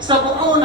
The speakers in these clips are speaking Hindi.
70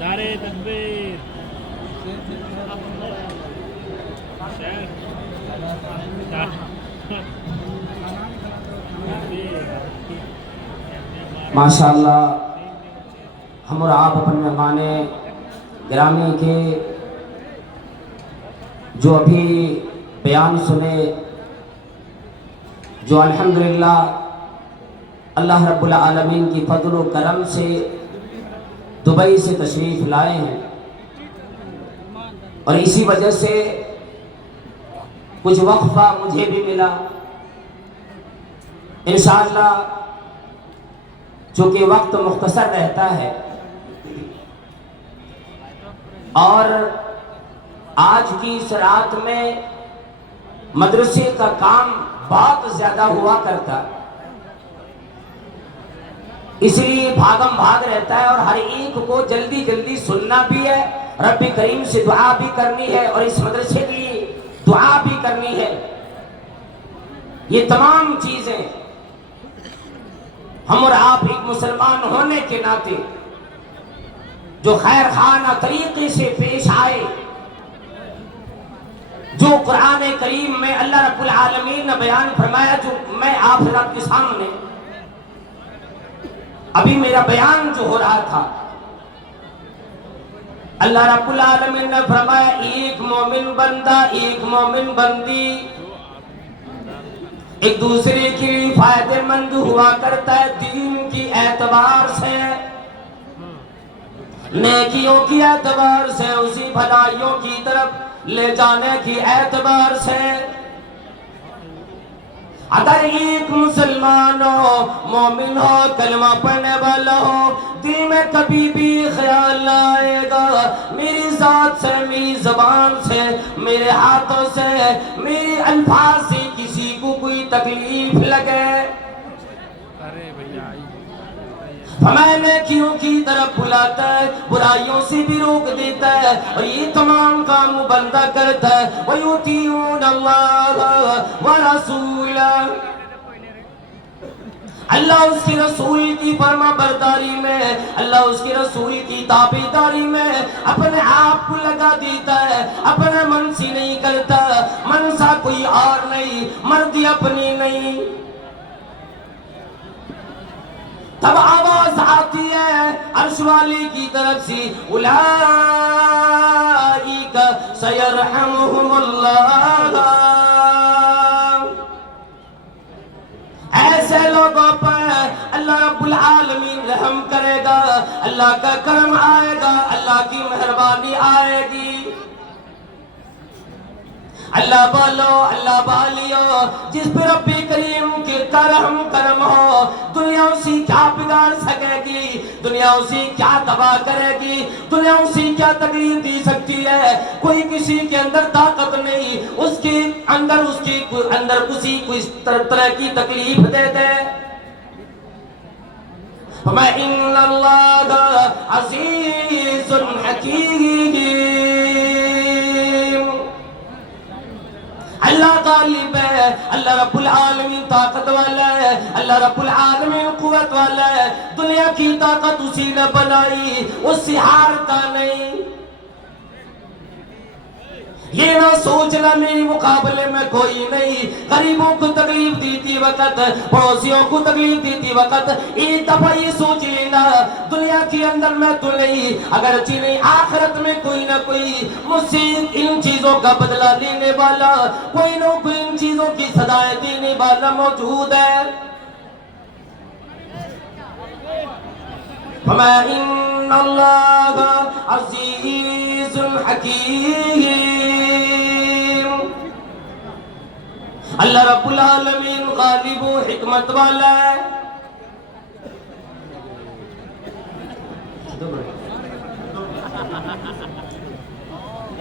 नारे तकबीर माशाअल्लाह हम और आप अपने मेहमान गिरामी के जो अभी बयान सुने जो अल्हम्दुलिल्लाह अल्लाह रब्बुल आलमीन की फजल व करम से दुबई से तशरीफ़ लाए हैं और इसी वजह से कुछ वक्फा मुझे भी मिला इंशाअल्लाह चूँकि वक्त मुख्तसर रहता है और आज की इस रात में मदरसे का काम बहुत ज़्यादा हुआ करता इसलिए भागम भाग रहता है और हर एक को जल्दी जल्दी सुनना भी है रब्बी करीम से दुआ भी करनी है और इस मदरसे के लिए दुआ भी करनी है ये तमाम चीजें हम और आप एक मुसलमान होने के नाते जो खैर खाना तरीके से पेश आए जो कुरान करीम में अल्लाह रब्बुल आलमीन ने बयान फरमाया जो मैं आप के सामने अभी मेरा बयान जो हो रहा था अल्लाह रब्बुल आलमीन ने फरमाया एक मोमिन बंदा एक मोमिन बंदी एक दूसरे के लिए फायदेमंद हुआ करता है दीन की एतबार से नेकियों की एतबार से उसी भलाइयों की तरफ ले जाने की एतबार से अगर एक मुसलमान हो मोमिन हो कलमा पढ़ने वाला हो दिल में कभी भी ख्याल आएगा मेरी जात से मेरी जबान से मेरे हाथों से मेरे अल्फाज से किसी को कोई तकलीफ लगे मैंने क्यों की तरफ बुलाता है बुराइयों से भी रोक देता है और ये तमाम काम बंदा करता है वयुतीऊन अल्लाह व रसूल अल्लाह उसके रसूल की फरमा बरदारी में अल्लाह उसके रसूल की ताबेदारी में अपने आप को लगा देता है अपने मन से नहीं करता मनसा कोई और नहीं मर्जी अपनी नहीं तब आवाज आती है अर्श वाले की तरफ से उलाइका सयरहमुहुमुल्लाह ऐसे लोगों पर अल्लाह रब्बुल आलमीन रहम करेगा अल्लाह का करम आएगा अल्लाह की मेहरबानी आएगी अल्लाह बालो अल्लाह बालियो जिस पर रब्बी करीम के करम हो दुनिया उसी क्या बिगाड़ सकेगी दुनिया उसी क्या तबाह करेगी दुनिया उसी क्या तकलीफ दे सकती है कोई किसी के अंदर ताकत नहीं उसके अंदर उसी को इस तरह की तकलीफ दे दे मैं इन्नल्लाह अज़ीज़ुन हकीम अल्लाह गालिब है, अल्लाह रब्बुल आलमीन ताकत वाला है, अल्लाह रब्बुल आलमीन कुव्वत वाला है। दुनिया की ताकत उसी ने बनाई, उससे हारता नहीं। ये ना सोचना मेरे मुकाबले में कोई नहीं। गरीबों को तकलीफ देती वक्त, पड़ोसियों को तकलीफ देती वक्त एक दफा ये सोच लेना, दुनिया के अंदर मैं तो नहीं, अगर चीनी आखिरत में कोई ना कोई मुझसे इन चीजों का बदला लेने वाला, कोई ना कोई इन चीजों की सदाएं देने वाला मौजूद है। फमा इन्नल्लाह अज़ीज़ुल हकीम। अल्लाह रब्बुल आलमीन गालिब व हिकमत वाला है।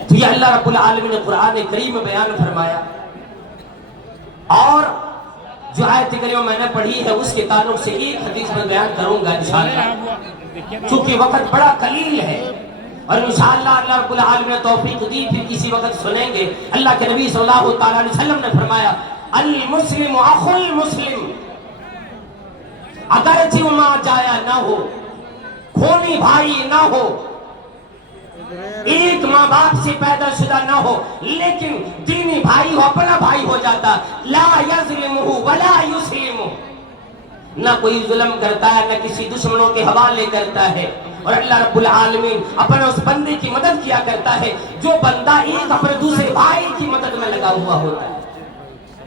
तो ये अल्लाह रब्बुल आलमीन ने कुरान करीम में बयान फरमाया। और जो आयत करीम मैंने पढ़ी है उसके ताल्लुक से एक हदीस में बयान करूंगा इंशाअल्लाह, चूंकि वक्त बड़ा कलील है और इंशाअल्लाह अल्लाह रब्बुल आलमीन ने तौफीक दी, फिर किसी वक्त सुनेंगे। अल्लाह के नबी सल्लल्लाहु अलैहि वसल्लम ने फरमाया, अल मुस्लिम अखुल मुस्लिम, अगर जीव मां जाया ना हो, खूनी भाई ना हो, एक माँ बाप से पैदा शुदा ना हो, लेकिन दीनी भाई हो, अपना भाई हो जाता, ला यज़लिमुहु वला युस्लिमु, ना कोई जुल्म करता है, ना किसी दुश्मनों के हवाले करता है। और अल्लाह रब्बुल आलमीन अपने उस बंदे की मदद किया करता है जो बंदा एक अपने दूसरे भाई की मदद में लगा हुआ होता है।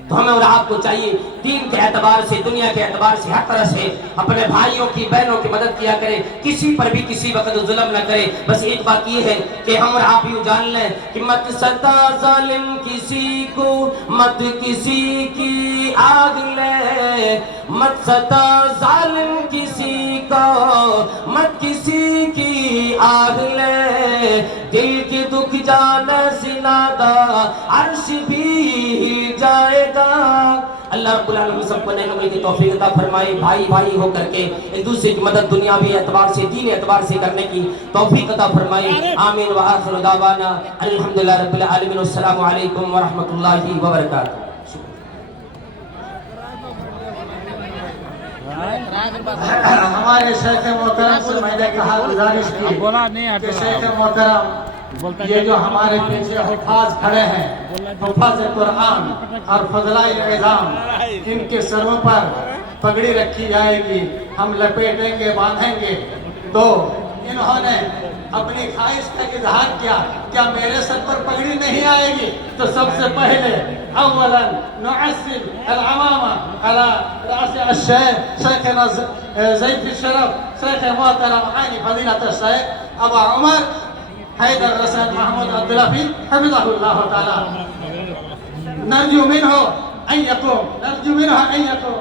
तो हमें और आपको चाहिए दीन के एतबार से, दुनिया के एतबार से, हर तरह से अपने भाइयों की, बहनों की मदद किया करे, किसी पर भी किसी वक्त जुल्म न करे। बस एक बात ये है कि हम और आप यूं जान लें कि मत सता जालिम किसी को, मत किसी की आग ले, मत सता जालिम किसी को, मत किसी की आग ले, दिल के दुख जाने सिनादा अर्श भी हिल जाएगा। अल्लाह रब्बुल आलमीन सबको नेक की तौफीक अता फरमाए। भाई भाई होकर के एक दूसरे की मदद दुनियावी एतबार से, दीनी एतबार से करने की तौफीक अता फरमाए। आमीन व आखिरु दावाना अल्हम्दुलिल्लाहि रब्बिल आलमीन। अस्सलामु अलैकुम व रहमतुल्लाहि व बरकातहू। हमारे शेख मोहतरम से मैंने कहा, गुजारिश की कि शेख मोहतरम ये जो हमारे पीछे हुफ़ाज़ खड़े हैं, हुफ़ाज़ कुरान और फज़लाए इज़ाम, इनके सरों पर पगड़ी रखी जाएगी, हम लपेटेंगे, बांधेंगे। तो इन्होंने अपनी ख्वाहिश का इजहार किया, क्या मेरे सर पर पगड़ी नहीं आएगी? तो सबसे पहले अव्वलन नुअस्सिल अल-अमामा अला रास अश-शेख शेखना ज़ैफ़ शरफ शेख मोहतरम आनी फज़ीलत शेख अबू उमर हैदर रसन महमूद अब्दुल हफीज़ हफ़िज़हुल्लाह ताला। नरजू मिन्हु अन यक़ूम, नरजू मिन्हु अन यक़ूम।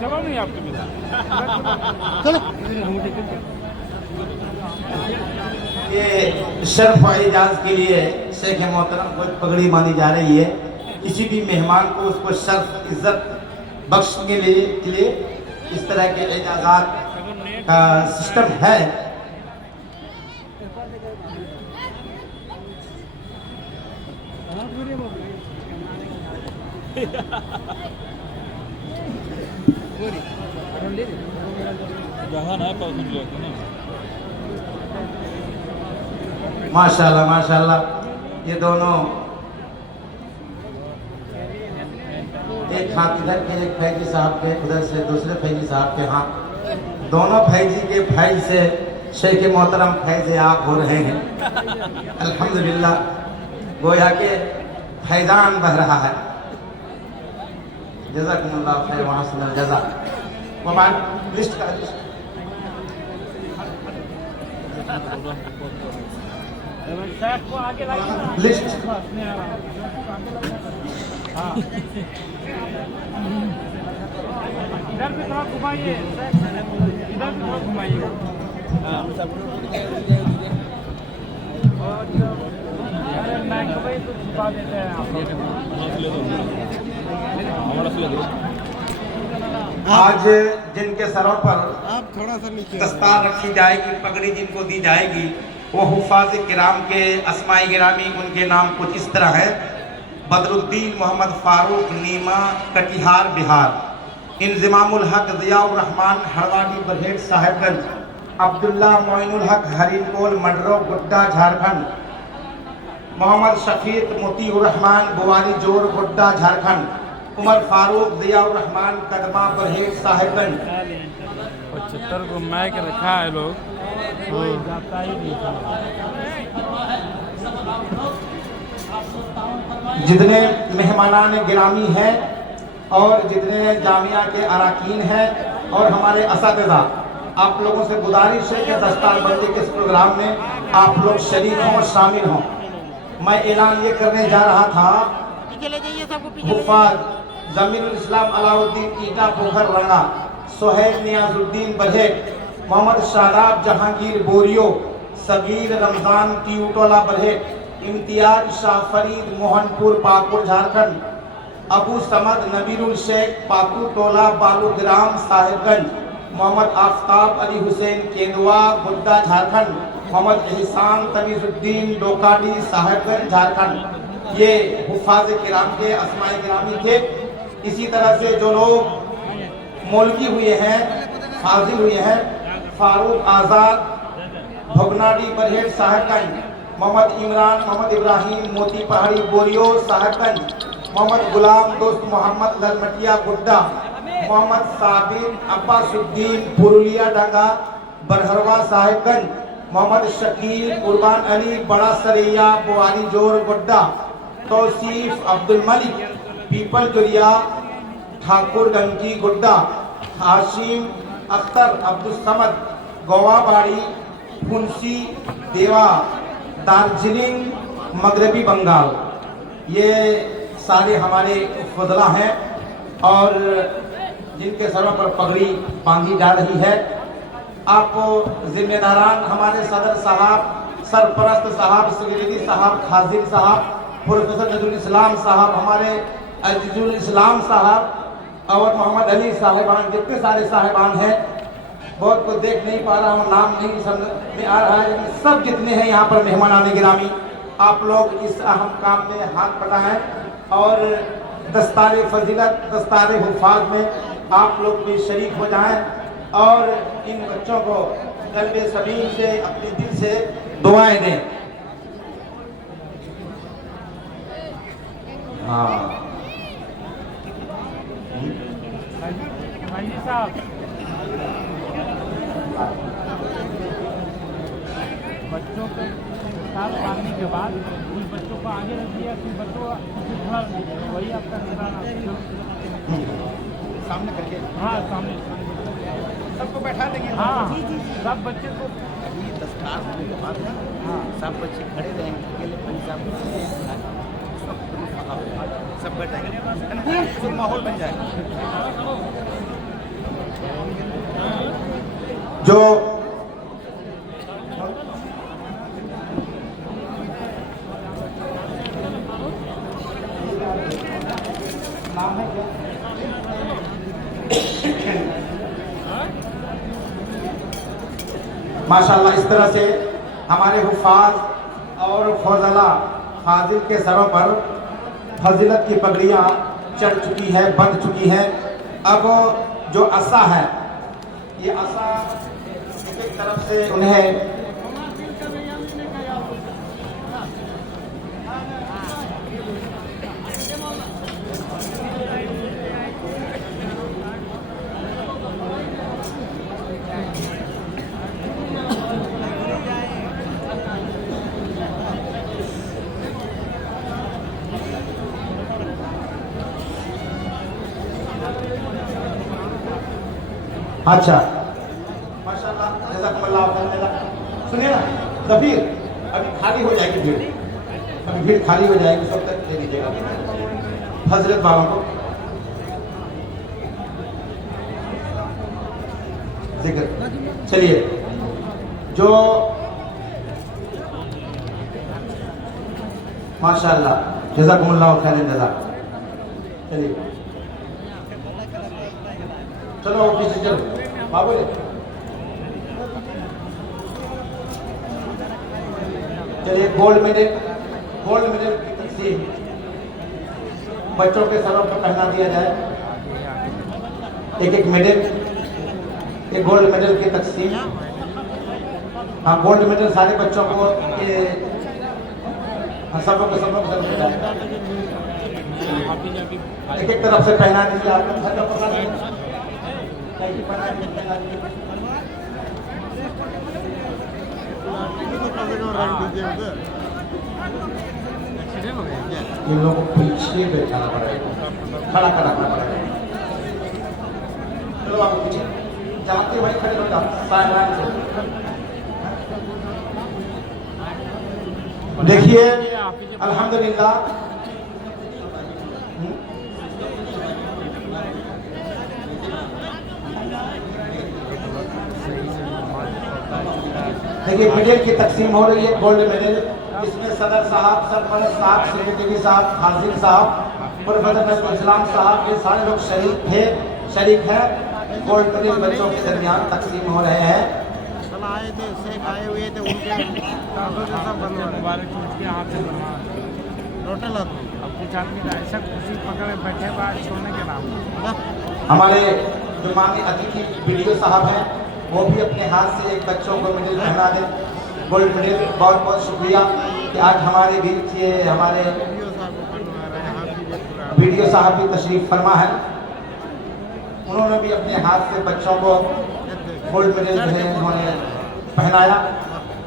जवाब नहीं आपके मिला। ये शर्फ और एजाज के लिए शेख मोहतरम को पगड़ी मानी जा रही है। किसी भी मेहमान को उसको शर्फ इज्जत बख्शने के लिए इस तरह के एजाज़ात का सिस्टम है। माशाल्लाह माशाल्लाह, ये दोनों एक हाथ इधर के, एक फैजी साहब के, उधर से दूसरे फैजी साहब के हाथ, दोनों फैजी के फैज से शेख मोहतरम फैज आग हो रहे हैं। अल्हम्दुलिल्लाह, गोया के फैजान बह रहा है। जज़ाकुमुल्लाह खैर व हसनल जज़ा। मोबाइल लिस्ट का लिस्ट इधर भी थोड़ा घुमाइए, इधर भी थोड़ा घुमाइए। तो छुपा देते हैं आज जिनके सरों पर दस्तार रखी जाएगी, पगड़ी जिनको दी जाएगी, वो हुफ़ाज़ किराम के अस्माए गिरामी उनके नाम कुछ इस तरह है। बदरुद्दीन मोहम्मद फ़ारूक नीमा कटिहार बिहार, इंज़िमामुल हक ज़ियाउर रहमान हरवाड़ी बरहेट साहिबगंज, अब्दुल्ला मोइनुल हक हरिकोल मडरो गुड्डा झारखंड, मोहम्मद शफीक मोतीउर रहमान बुआरी जोर गुड्डा झारखंड, उमर फारूक ज़ियाउर रहमान कदमा बरहेट साहिबगंज। 75 को मैक रखा है लोग, कोई जाता ही नहीं था। जितने मेहमानान गिरामी हैं और जितने जामिया के अराकीन हैं और हमारे असातिज़ा, आप लोगों से गुजारिश है कि दस्तारबंदी के इस प्रोग्राम में आप लोग शरीक हों, शामिल हों। मैं ऐलान ये करने जा रहा था, हुफ़ाज़ ज़मीनुल इस्लाम अलाउद्दीन ईटा पोखर रंगा, सोहेल नियाजुद्दीन बरहेट, मोहम्मद शादाब जहांगीर बोरियो, सगीर रमज़ान टीउटोला बरहेट, इम्तियाज शाह फरीद मोहनपुर पाकुड़ झारखंड, अबू समद नबीरुल शेख पाकू टोला बालूग्राम साहिबगंज, मोहम्मद आफ्ताब अली हुसैन केंदुआ गुड्डा झारखंड, मोहम्मद एहसान तमीजुद्दीन डोकाडी साहिबगंज झारखंड। ये हुफ़ाज़ किराम के अस्माए गिरामी थे। इसी तरह से जो लोग मौलवी हुए हैं, फाजिल हुए हैं, फारूक आज़ाद भगनाडी बरहेट साहिबगंज, मोहम्मद इमरान मोहम्मद इब्राहिम मोती पहाड़ी बोरियो साहिबगंज, मोहम्मद गुलाम दोस्त मोहम्मद ललमटिया गुड्डा, मोहम्मद साबिर अब्बासुद्दीन पुरुलिया डंगा बरहरवा साहिबगंज, मोहम्मद शकील कुर्बान अली बड़ा सरैया बुआरी जोर गुड्डा, तौसीफ अब्दुल मलिक पीपल जुरिया ठाकुरगंजी गुड्डा, हाशिम अख्तर अब्दुल समद गोवाबाड़ी फुंसी देवा दार्जिलिंग मगरबी बंगाल। ये सारे हमारे फजला हैं और जिनके सरों पर पगड़ी बांधी जा रही है। आप जिम्मेदारान हमारे सदर साहब, सरपरस्त साहब, सेक्रेटरी साहब, खाजिन साहब, प्रोफेसर नजरुल इस्लाम साहब, हमारे अजीजुल इस्लाम साहब और मोहम्मद अली साहिबान, जितने सारे साहिबान हैं, बहुत को देख नहीं पा रहा हूँ, नाम नहीं समझ में आ रहा है, लेकिन सब जितने हैं यहाँ पर मेहमानान गिरामी, आप लोग इस अहम काम में हाथ बटाएं और दस्तारे फजीलत, दस्तारे हुफ़ाज़ में आप लोग भी शरीक हो जाएं और इन बच्चों को क़ल्बे सलीम से, अपने दिल से दुआएं दें। हाँ भाई साहब, बच्चों के साथ पालने के बाद उन बच्चों को आगे रख दिया, फिर बच्चों थोड़ा वही आपका निशाना सामने करके, हाँ सामने सबको बैठा देंगे। हाँ सब बच्चे को दस्तार होने के बाद हाँ सब बच्चे खड़े रहेंगे, अकेले पंजाब सब बैठेंगे, तो माहौल बन जाएगा। जो नाम है क्या? माशाल्लाह, इस तरह से हमारे हुफ़ाज़ और फौजला फाजिल के सरों पर फजीलत की पगड़ियाँ चढ़ चुकी है, बंध चुकी है। अब जो असा है, ये असा एक तरफ से उन्हें अच्छा माशाल्लाह, जज़ाकुमुल्लाह खैर। सुनिए ना ज़फ़ीर, अभी खाली हो जाएगी भीड़, अभी भीड़ खाली हो जाएगी, सब तक ले लीजिएगा हजरत बाबा को जिक्र। चलिए, जो माशाल्लाह, जज़ाकुमुल्लाह खैर जज़ा। चलिए चलो पीछे चलो बाबू। चलिए गोल्ड मेडल की तकसीम बच्चों के सरों पर पहना दिया जाए। एक मेडल, एक गोल्ड मेडल की तकसीम। हाँ, गोल्ड मेडल सारे बच्चों को सब लोग एक तरफ से पहना दीजिए। इन लोगों को पीछे बैठाना पड़ेगा, खड़ा करना पड़ेगा। चलो आप पीछे जाते भाई, खड़े हो जाओ साइड से। देखिए अल्हम्दुलिल्लाह देखिए मेडल की तकसीम हो रही है। गोल्ड मेडल, इसमें सदर साहब, सरपंच साहब, सेक्रेटरी साहब, हाजिर साहब, प्रोफेसर नजरुल इस्लाम साहब, ये सारे लोग शरीक हैं। गोल्ड मेडल बच्चों के दरमियान तकसीम हो रहे हैं। आए थे, शेख आए हुए थे, उनके मुबारक उसके हाथ से बनवा टोटल अब कुछ आदमी का ऐसा खुशी पकड़े बैठे बाद सोने के नाम। हमारे जो माननीय अतिथि वीडियो साहब हैं, वो भी अपने हाथ से एक बच्चों को मेडल पहना दें, गोल्ड मेडल। बहुत बहुत शुक्रिया कि आज हमारे बीच ये हमारे वीडियो साहब भी तशरीफ फरमा है। उन्होंने भी अपने हाथ से बच्चों को गोल्ड मेडल जो है उन्होंने पहनाया।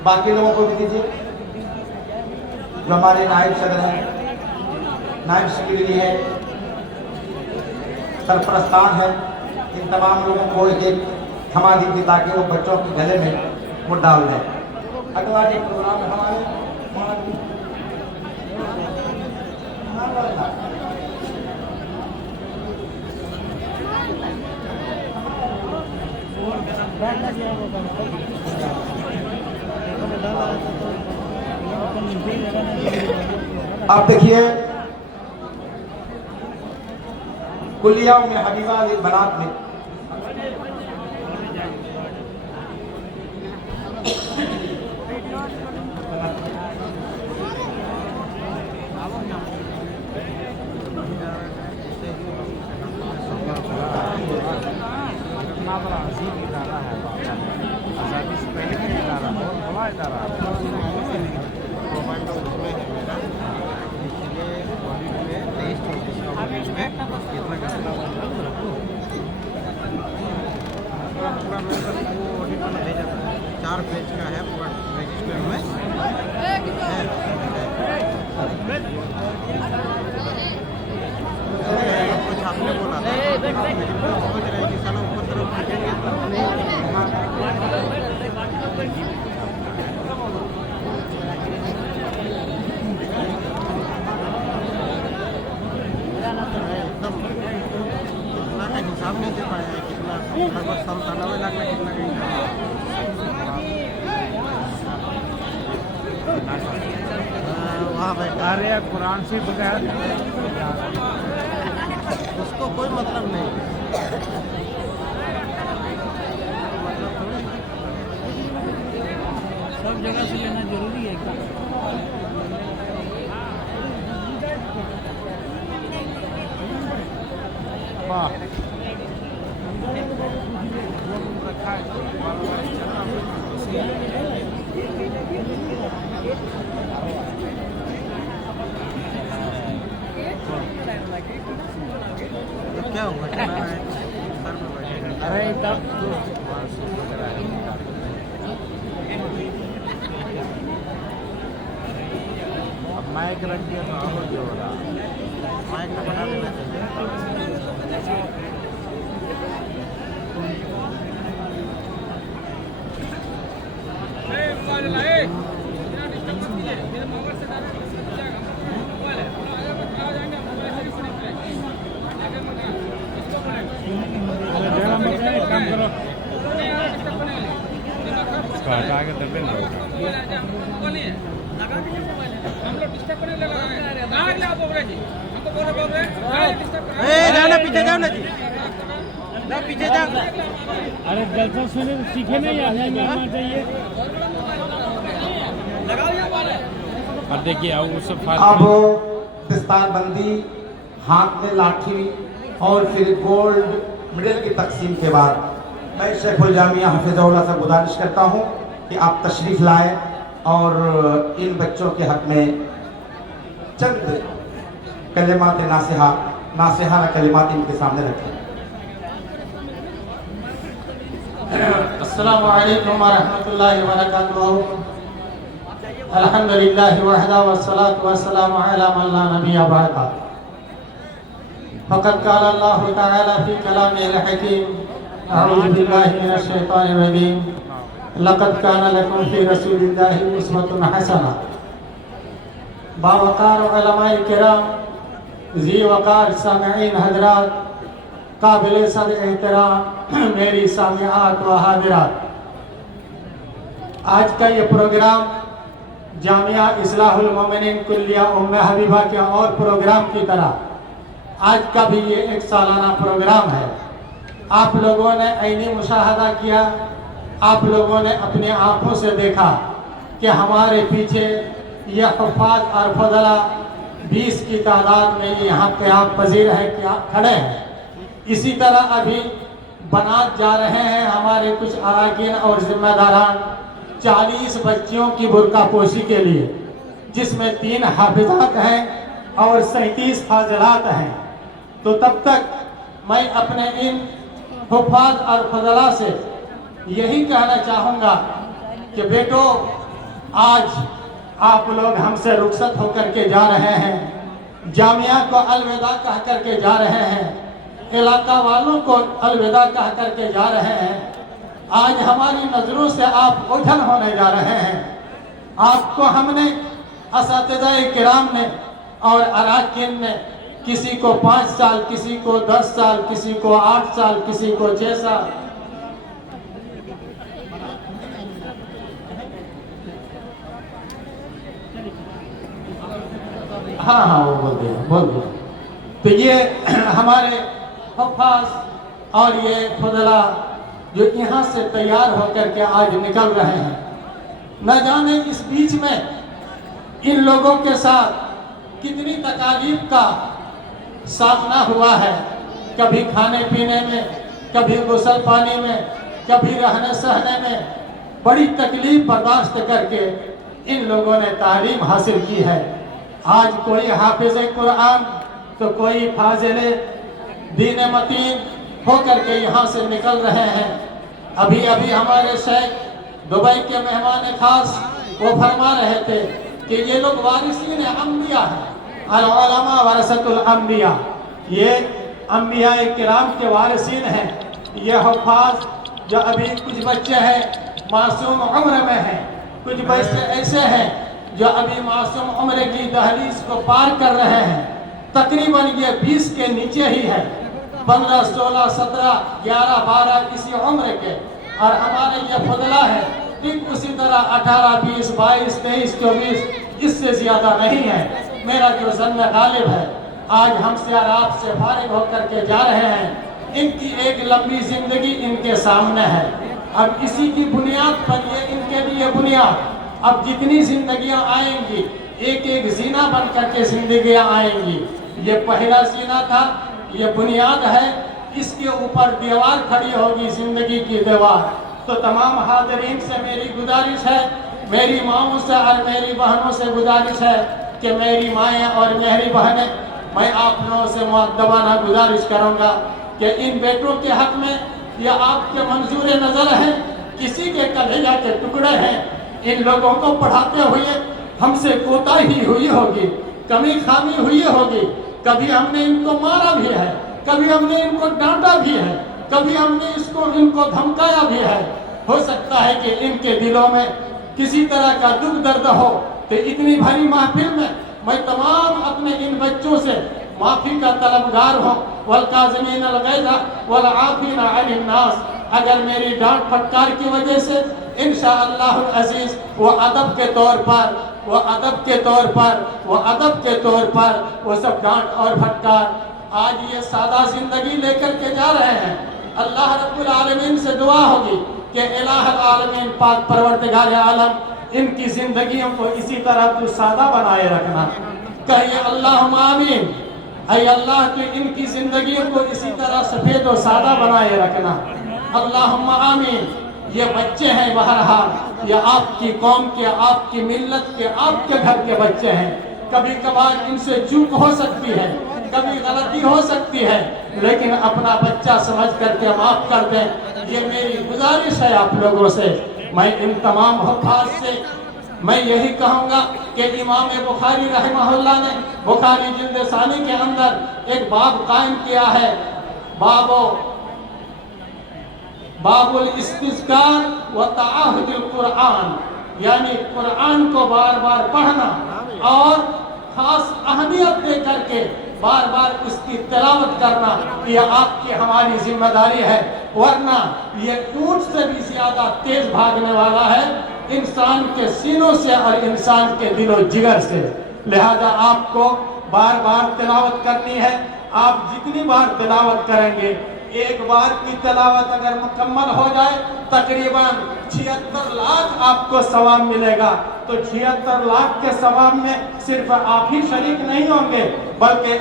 बाकी लोगों को भी दीजिए। जो हमारे नायब सदर हैं, नायब सेक्रेटरी है, सरपरस्तान है, इन तमाम लोगों को एक थमा दीजिए ताकि वो बच्चों के गले में वो डाल दें। अगला जो प्रोग्राम है हमारे आप देखिए कुलिया में हबीबा बनात में इदारा है, आज़ादी से पहले का इदारा, बहुत बड़ा इदारा है। भेजा था 4 पेज का है रजिस्टर में कुछ आपने बोला था समझ रहे कि साला ऊपर तरफ एकदम कितना का हिसाब नहीं दे पाया है, कितना लगभग 97 लाख में कितना का वहाँ बैठा अरे कुरान से बगैर उसको कोई मतलब नहीं। सब जगह से लेना जरूरी है क्या? वाह रखा है तो क्या हुआ सर में बैठे अरे तब अब माइक रख दिया तो और जो हो रहा माइक का बना देना चाहिए। काम करो इसको हटा के तब ना जाओ पीछे जाओ ना जी, जाओ पीछे जाओ। अरे जलसा सुने तो सीखे नहीं आना चाहिए। लगाओ और देखिए अब उस अब दस्तारबंदी, हाथ में लाठी और फिर गोल्ड मेडल की तकसीम के बाद मैं शेखुल जामिया हफिज़हुल्लाह से गुजारिश करता हूँ कि आप तशरीफ़ लाएँ और इन बच्चों के हक़ में चंद कलिमात नासिहा कलिमात इनके सामने रखें। अस्सलामु अलैकुम व रहमतुल्लाहि व बरकातुहू। अल्हम्दुलिल्लाह वहदा वस्सलातु वस्सलामु अला मन ला नबिय्य बअदा। फ़क़द क़ाल अल्लाहु तआला फ़ी कलामिहिल हकीम, अऊज़ु बिल्लाहि मिनश शैतानिर रजीम, लक़द कान लकुम फ़ी रसूलिल्लाहि उस्वतुन हसना। बावक़ार उलमाए किराम, ज़ी वक़ार सामिईन हज़रात, काबिल सद एहतराम मेरी सामिआत व हाज़िरात, आज का ये प्रोग्राम जामिया इस्लाहुल मोमिनीन कुल्लिया उम्मे हबीबा के और प्रोग्राम की तरह आज का भी ये एक सालाना प्रोग्राम है। आप लोगों ने ऐनी मुशाहदा किया, आप लोगों ने अपनी आँखों से देखा कि हमारे पीछे ये हुफ़ाज़ और फज़ला 20 की तादाद में यहाँ क़याम पज़ीर है, क्या खड़े हैं। इसी तरह अभी बनात जा रहे हैं हमारे कुछ अराकीन और जिम्मेदारान 40 बच्चियों की बुर्का पोशी के लिए, जिसमें 3 हाफिजात हैं और 37 फाजिलात हैं। तो तब तक मैं अपने इन हुफ़ाज़ और फज़ला से यही कहना चाहूँगा कि बेटो, आज आप लोग हमसे रुखसत होकर के जा रहे हैं, जामिया को अलविदा कह करके जा रहे हैं, इलाका वालों को अलविदा कह करके जा रहे हैं। आज हमारी नज़रों से आप ओझल होने जा रहे हैं। आपको हमने असातिज़ाए किराम ने और अराकीन ने किसी को 5 साल, किसी को 10 साल, किसी को 8 साल, किसी को 6 साल, हाँ वो बोल दिया। तो ये हमारे हुफ़ाज़ और ये फज़ला जो यहाँ से तैयार होकर के आज निकल रहे हैं, न जाने इस बीच में इन लोगों के साथ कितनी तकालीफ का सामना हुआ है। कभी खाने पीने में, कभी गुसल पानी में, कभी रहने सहने में बड़ी तकलीफ बर्दाश्त करके इन लोगों ने तालीम हासिल की है। आज कोई हाफिज़ कुरान तो कोई फाजिल दीन मतीन होकर के यहाँ से निकल रहे हैं। अभी अभी हमारे शेख दुबई के मेहमान खास वो फरमा रहे थे कि ये लोग वारिसीन अंबिया हैं, अल उलमा वरसतुल अंबिया, ये अंबिया किराम के वारिसीन हैं। ये हुफ़ाज़ जो अभी कुछ बच्चे हैं मासूम उम्र में हैं, कुछ बच्चे ऐसे हैं जो अभी मासूम उम्र की दहलीज को पार कर रहे हैं। तकरीबन ये 20 के नीचे ही है, 15, 16, 17, 11, 12 इसी उम्र के। और हमारे ये फजला है ठीक उसी तरह 18, 20, 22, 23, 24, इससे ज़्यादा नहीं है। मेरा जो ज़न्न गालिब है आज हमसे और आपसे फारिग होकर के जा रहे हैं। इनकी एक लंबी ज़िंदगी इनके सामने है। अब इसी की बुनियाद पर ये इनके लिए बुनियाद, अब जितनी जिंदगियां आएंगी एक एक जीना बन करके जिंदगियां आएंगी। ये पहला जीना था, ये बुनियाद है, इसके ऊपर दीवार खड़ी होगी, जिंदगी की दीवार। तो तमाम हाज़रीन से मेरी गुजारिश है, मेरी माओं से और मेरी बहनों से गुजारिश है कि मेरी माएँ और मेरी बहनें, मैं आप लोगों से मुअद्दबाना गुजारिश करूँगा कि इन बेटों के हक़ में या आपके मंजूर नज़र हैं, किसी के कलेजा के टुकड़े हैं, इन लोगों को पढ़ाते हुए हमसे कोताही हुई होगी, कमी खामी हुई होगी। कभी हमने इनको मारा भी है, कभी हमने इनको डांटा भी है, कभी हमने इनको धमकाया भी है। हो सकता है कि इनके दिलों में किसी तरह का दुख दर्द हो। तो इतनी भरी महफिल में मैं तमाम अपने इन बच्चों से माफ़ी का तलबगार हूँ। वल काज़िमीन अल गैज़ वल आफ़ीना अनिन नास। अगर मेरी डांट फटकार की वजह से इंशाअल्लाहुल अज़ीज़ वो अदब के तौर पर वो सब डांट और फटकार, आज ये सादा जिंदगी लेकर के जा रहे हैं। अल्लाह रब्बुल आलमीन से दुआ होगी कि इलाहुल आलमीन पाक परवरदिगार आलम इनकी जिंदगियों को इसी तरह तू सादा बनाए रखना। कहिए अल्लाहुम्मा आमीन। ऐ अल्लाह तू इनकी जिंदगियों को इसी तरह सफेद और सादा बनाए रखना। अल्लाहुम्मा आमीन। ये बच्चे हैं बहरहाल, ये आपकी कौम के, आपकी मिल्लत के, आपके घर के बच्चे हैं। कभी कभार इनसे चूक हो सकती है, कभी गलती हो सकती है, लेकिन अपना बच्चा समझ करके माफ कर दें। ये मेरी गुजारिश है आप लोगों से। मैं इन तमाम हुफ़ाज़ से मैं यही कहूँगा कि इमाम बुखारी रहमहुल्लाह ने बुखारी जिल्द सानी के अंदर एक बाब कायम किया है, बाबुल इस्तिज़कार व तआहुदुल कुरान, यानी कुरान को बार बार पढ़ना और खास अहमियत दे करके बार बार उसकी तिलावत करना, यह आपकी हमारी जिम्मेदारी है। वरना ये ऊंट से भी ज्यादा तेज भागने वाला है इंसान के सीनों से और इंसान के दिलो जिगर से। लिहाजा आपको बार बार तिलावत करनी है। आप जितनी बार तिलावत करेंगे, एक बार की तिलावत अगर मुकम्मल हो जाए तकरीबन 76 लाख आपको सवाब मिलेगा। तो 76 लाख के सवाब में सिर्फ आप ही शरीक नहीं होंगे, बल्कि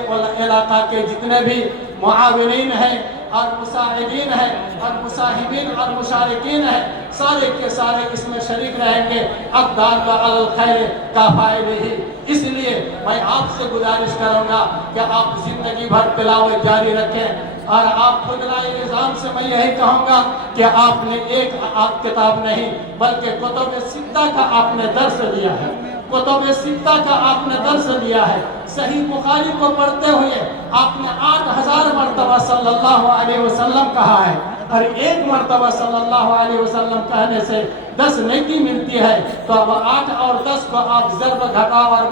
इलाका के जितने भी मुआविनीन हैं और मुसाहिदीन हैं और मुसाहिबीन और मुशारिकीन हैं, सारे के सारे इसमें शरीक रहेंगे। अक़दार का अल खैर का फायदे ही। इसलिए मैं आपसे गुजारिश करूँगा कि आप जिंदगी भर तिलावत जारी रखें। और आप खुद निज़ाम से मैं यही कहूँगा कि आपने एक आप किताब नहीं बल्कि कुतुब सित्ता का आपने दर्स लिया है, कुतुब सित्ता का आपने दर्स लिया है। सही बुखारी को पढ़ते हुए आपने 8000 मरतबा सल्लल्लाहु अलैहि वसल्लम कहा है, और एक मरतबा सल्लल्लाहु अलैहि वसल्लम कहने से 10 नेकी मिलती है। तो अब 8 और 10 को आप ज़र्ब घटा और